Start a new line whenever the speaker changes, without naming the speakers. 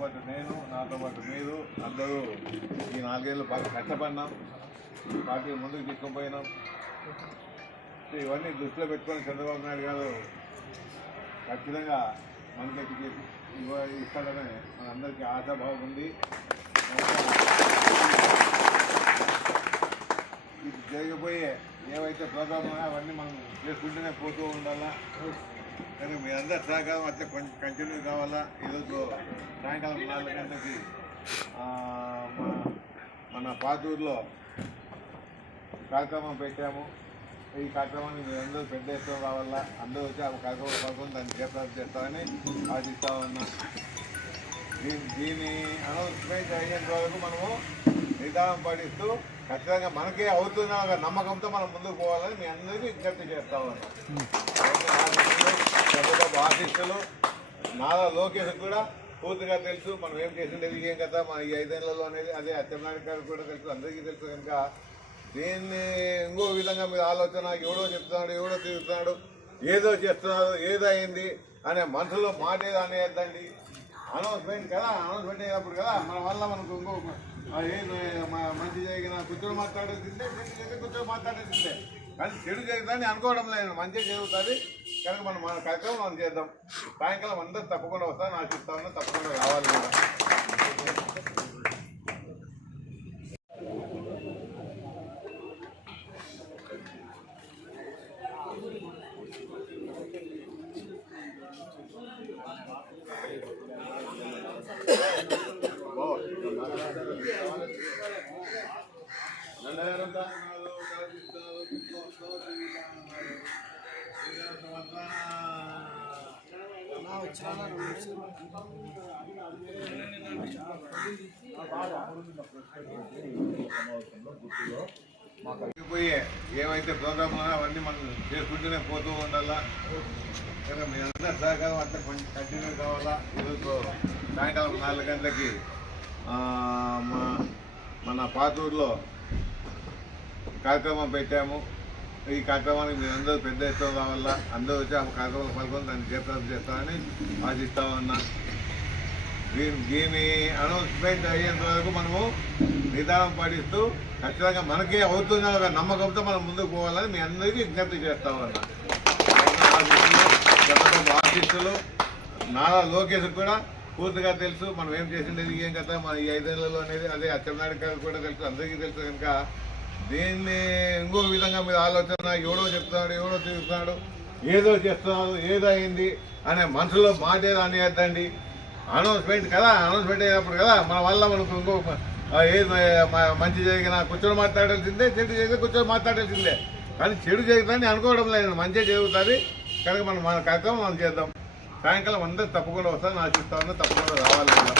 పాటు నేను నాతో పాటు మీరు అందరూ ఈ నాలుగేళ్ళు బాగా కష్టపడినాం పార్టీ ముందుకు తీసుకుపోయినాం. ఇవన్నీ దృష్టిలో పెట్టుకొని చంద్రబాబు నాయుడు గారు ఖచ్చితంగా మనకి ఇవ్వ ఇస్తాడనే మనందరికీ ఆశాభావం ఉంది. ఇది జరిగిపోయే ఏవైతే ప్రోగ్రామ్ ఉన్నాయో అవన్నీ మనం చేసుకుంటూనే పోతూ ఉండాలా? కానీ మీ అందరి సహకారం అట్లా కొంచెం కంటిన్యూ కావాలా? ఈరోజు సాయంకాలం నాలుగు గంటలకి మన పాతూరులో కార్యక్రమం పెట్టాము. ఈ కార్యక్రమాన్ని మీరు అందరూ పెద్ద ఎత్తున రావాలా? అందరూ వచ్చి ఆ కార్యక్రమం పాల్గొని దాన్ని జయప్రదం చేస్తామని ఆశిస్తా ఉన్నాం. దీని దీని అనౌన్స్మెంట్ అయ్యేంత వరకు మనము నిదానం పాటిస్తూ ఖచ్చితంగా మనకే అవుతున్న నమ్మకంతో మనం ముందుకు పోవాలని మీ అందరికీ విజ్ఞప్తి చేస్తా ఉన్నాం. ఆశిస్తులు నారా లోకేష్ కూడా పూర్తిగా తెలుసు. మనం ఏం చేసిండేది ఏం కదా మన ఈ ఐదేళ్ళలో అనేది అదే. అచ్చెన్నాయుడు గారికి కూడా తెలుసు. అందరికీ తెలుసు కనుక దీన్ని ఇంకో విధంగా మీరు ఆలోచన ఎవడో చెప్తున్నాడు ఎవడో తిరుగుతున్నాడు ఏదో చేస్తున్నాడు ఏదైంది అనే మనసులో మాట ఏదో అనేద్దండి అనౌన్స్మెంట్ కదా అనౌన్స్మెంట్ అయినప్పుడు కదా మన వల్ల మనకు ఇంకో మంచి జరిగిన కూర్చొని మాట్లాడేసిందే చెడు జరిగితే కూర్చొని మాట్లాడేసిందే కానీ చెడు జరిగిందని అనుకోవడం లేదు. మంచి జరుగుతుంది. కనుక మనం మన కార్యక్రమం మనం చేద్దాం సాయంకాలం అందరూ తప్పకుండా వస్తాను ఆశిస్తాను తప్పకుండా రావాలి కూడా నల్లగారంతా పోయే ఏవైతే ప్రోగ్రామ్ అవన్నీ మనం చేసుకుంటూనే పోతూ ఉండాలా? కనుక మీ అందరి సహకారం అంతా కొంచెం కంటిన్యూ కావాలా? ఈరోజు సాయంకాలం నాలుగు గంటలకి మా- మన పాతూరులో కార్యక్రమం పెట్టాము. ఈ కార్యక్రమానికి మీరు అందరూ పెద్ద ఎత్తున రావాలా? అందరూ వచ్చి ఆ కార్యక్రమం పాల్గొని దాన్ని జయప్రదం చేస్తామని ఆశిస్తా ఉన్నా. దీని దీని అనౌన్స్మెంట్ అయ్యేంత వరకు మనము నిదానం పాటిస్తూ ఖచ్చితంగా మనకే అవుతున్న ఒక నమ్మకంతో మనం ముందుకు పోవాలని మీ అందరికీ విజ్ఞప్తి చేస్తా ఉన్నా. చంద్రబాబు నారా లోకేష్ కూడా పూర్తిగా తెలుసు మనం ఏం చేసిండేది ఏం కదా మన ఈ ఐదేళ్ళలో అనేది అదే అచ్చెన్నాయుడు గారు కూడా తెలుసు అందరికీ తెలుసు కనుక దీన్ని ఇంకో విధంగా మీరు ఆలోచన ఎవడో చెప్తున్నాడు ఎవడో చెప్తున్నాడు ఏదో చేస్తున్నాడు ఏదో అయింది అనే మనసులో మాట ఏదో అనేద్దండి అనౌన్స్మెంట్ కదా అనౌన్స్మెంట్ అయినప్పుడు కదా మన వల్ల మనకు ఇంకో ఏది మంచి జరిగిన కూర్చొని మాట్లాడాల్సిందే చెడు చేస్తే కూర్చొని మాట్లాడాల్సిందే. కానీ చెడు జరుగుతుందని అనుకోవడం లేదు మంచిగా జరుగుతుంది. కనుక మనం మన కార్యక్రమం మనం చేద్దాం. సాయంకాలం అందరూ తప్పకుండా వస్తాను ఆశిస్తాను తప్పకుండా రావాలి కూడా.